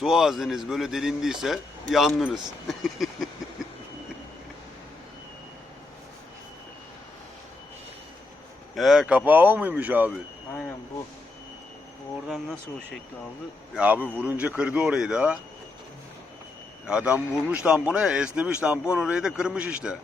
su ağzınız böyle delindiyse yandınız. He kapağı o muymuş abi? Aynen bu. Oradan nasıl o şekli aldı? Ya abi vurunca kırdı orayı da. Adam vurmuş tampona esnemiş tampon orayı da kırmış işte.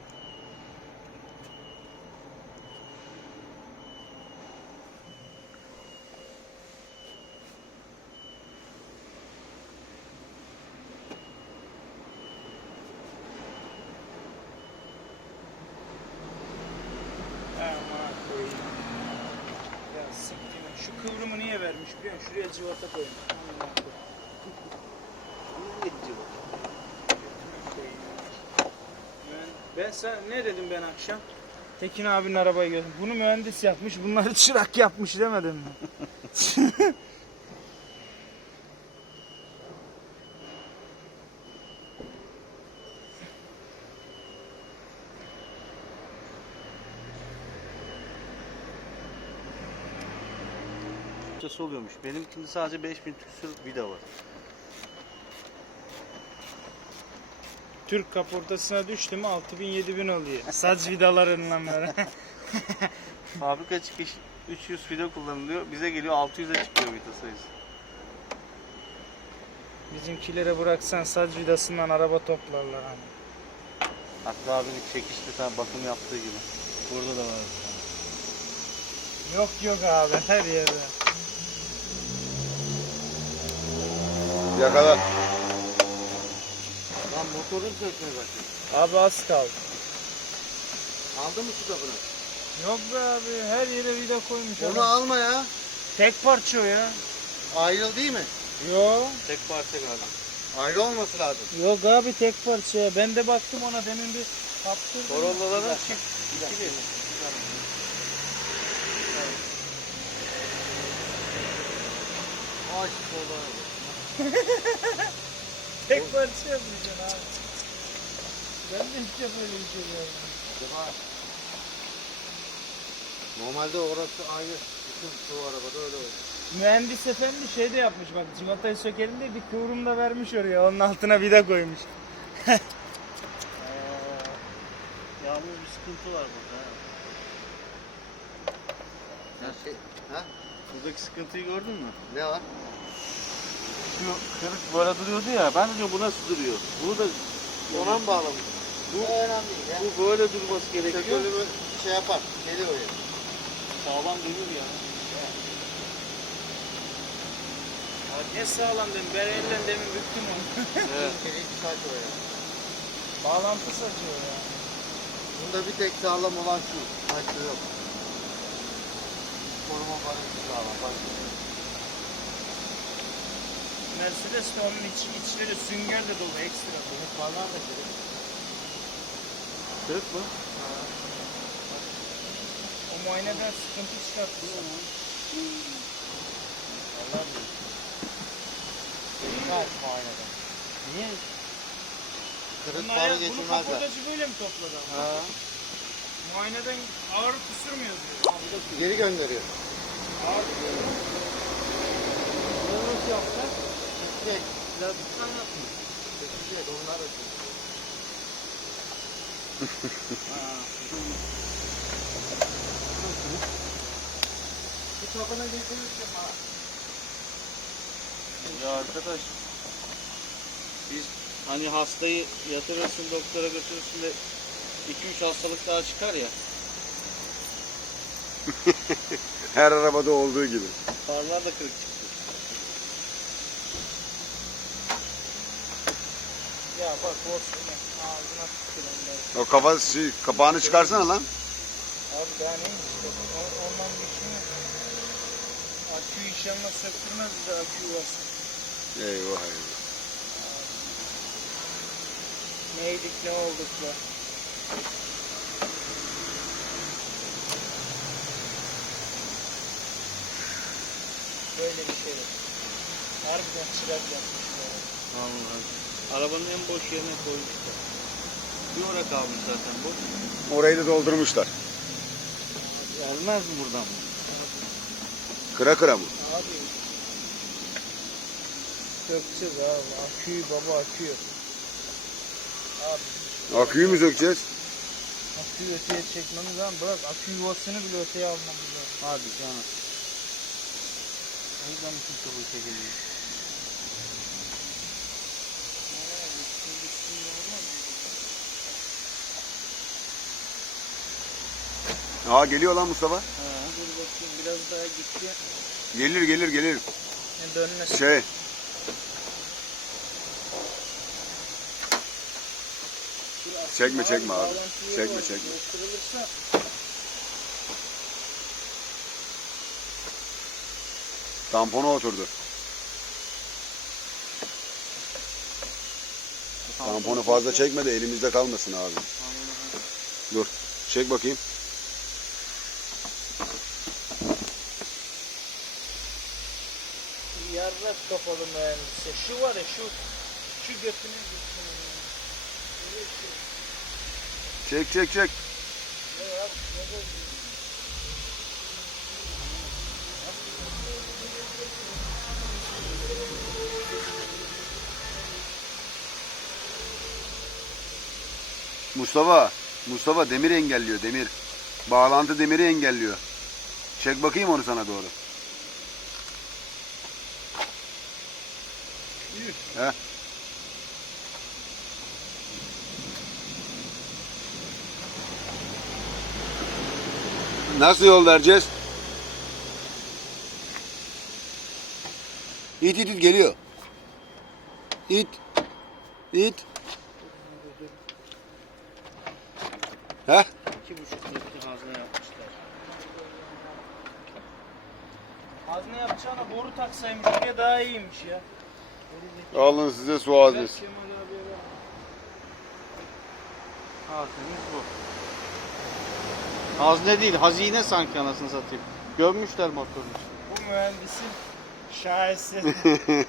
Niye vermiş biliyor musun? Şuraya civata koyayım. Ben, sana ne dedim ben akşam? Tekin abinin arabayı gördüm. Bunu mühendis yapmış, bunları çırak yapmış demedim mi? Parçası oluyormuş. Benimkinde sadece 5000 küsür vida var. Türk kaportasına düştü mü 6000 7000 oluyor. Saç vidalarından böyle. Fabrika çıkış 300 vida kullanılıyor. Bize geliyor 600'e çıkıyor vida sayısı. Bizimkilere bıraksan saç vidasından araba toplarlar hani. Hatta abinin çekişli tane bakım yaptığı gibi. Burada da var. Yok yok abi her yerde. Yakala. Lan motorun çalışmaya başladı. Abi az kaldı. Aldın mı şu kapını? Yok be abi her yere vida koymuş Onu adam. alma ya. Tek parça o ya. Ayrıl değil mi? Yok. Tek parça galiba. Ayrı olması lazım. Yok abi tek parça ya. Ben de baktım ona demin bir kaptırdım. Corolla'ların çift ikili. Ay sola. Tek parça yapacaksın abi. Ben de hiç defa öyle bir şey. Normalde orası ayrı. Bütün çoğu arabada öyle oluyor. Mühendis efendi şey de yapmış bak civatayı sökelim diye bir kıvrım da vermiş oraya. Onun altına vida koymuş. Aa, Yağmur bir sıkıntı var burada. ha. Ya şey, ha? Buradaki sıkıntıyı gördün mü? Ne var? Şu kırık böyle duruyordu ya. Ben de diyorum bu nasıl duruyor? Bunu da Ona mı bağlamış? Bu önemli ya. bu böyle durması gerekiyor. Sökülü şey yapar. Gelir oraya. Sağlam durur ya. Ne sağlam dedim. Ben elden demin büktüm onu. Evet. Saç oraya. Bağlantı saçıyor ya. Bunda bir tek sağlam olan şu. Başka yok. Koruma parası sağlam. Başka yok. Mercedes de onun iç, içleri sünger de dolu ekstra. Benim parmağım da kedi. Kırık mı? O muayeneden sıkıntı çıkarttı. Allah'ım bilir. Benim kaç muayeneden. Niye? Kırık Bunlar para ya, bunu geçirmezler. kaportacı böyle mi topladı? ama? Ha. Muayeneden ağır kusurmuyor diyor. Geri gönderiyor. Ağır Bunu nasıl yapacak? Gidecek. Plastikten yapmıyor. Gidecek. Onlar da çekecek. Bir kapına getirirsin ha. Ya arkadaş biz hani hastayı yatırırsın doktora götürürsün de 2-3 hastalık daha çıkar ya. Her arabada olduğu gibi. Farlar da kırık çıktı. Ya bak. Ağzına O kafa şey, kapağını çıkarsana lan. Abi daha neymiş işte. Ondan bir şey yok. Aküyü inşallah söktürmez bize akü yuvası. Eyvah eyvah. Neydik ne olduk be. Böyle bir şey. Harbiden çırak yapmışlar. Vallahi. Arabanın en boş yerine koymuşlar. Bir ora kalmış zaten boş. Orayı da doldurmuşlar. Gelmez mi buradan? Kıra kıra mı? Abi Sökeceğiz abi. Aküyü baba aküyü. Abi Aküyü mü sökeceğiz? aküyü öteye çekmemiz lazım. Bırak akü yuvasını bile öteye almamız lazım. Hadi canım. O yüzden bütün çubuğu çekilmiyor. Aa geliyor lan Mustafa. Ha, dur bakayım biraz daha gitti. Gelir gelir gelir. Yani dönmesi. Şey Çekme, çekme abi. Çekme, çekme. Tampona oturdu. Tamponu fazla çekme de elimizde kalmasın abi. Dur. Çek bakayım. Yarrak kapalı mühendisi. Şu var ya şu şu götünü. Çek çek çek. Mustafa, Mustafa demir engelliyor demir. Bağlantı demiri engelliyor. Çek bakayım onu sana doğru. He. Nasıl yol vereceğiz? İt it it geliyor. İt. İt. Heh. İki buçuk metre hazne yapmışlar. Hazne yapacağına boru taksaymış oraya daha iyiymiş ya. Alın size su ver. Haznemiz bu. Hazne değil, hazine sanki anasını satayım. Gömmüşler motorunu. Bu mühendisin şahesi.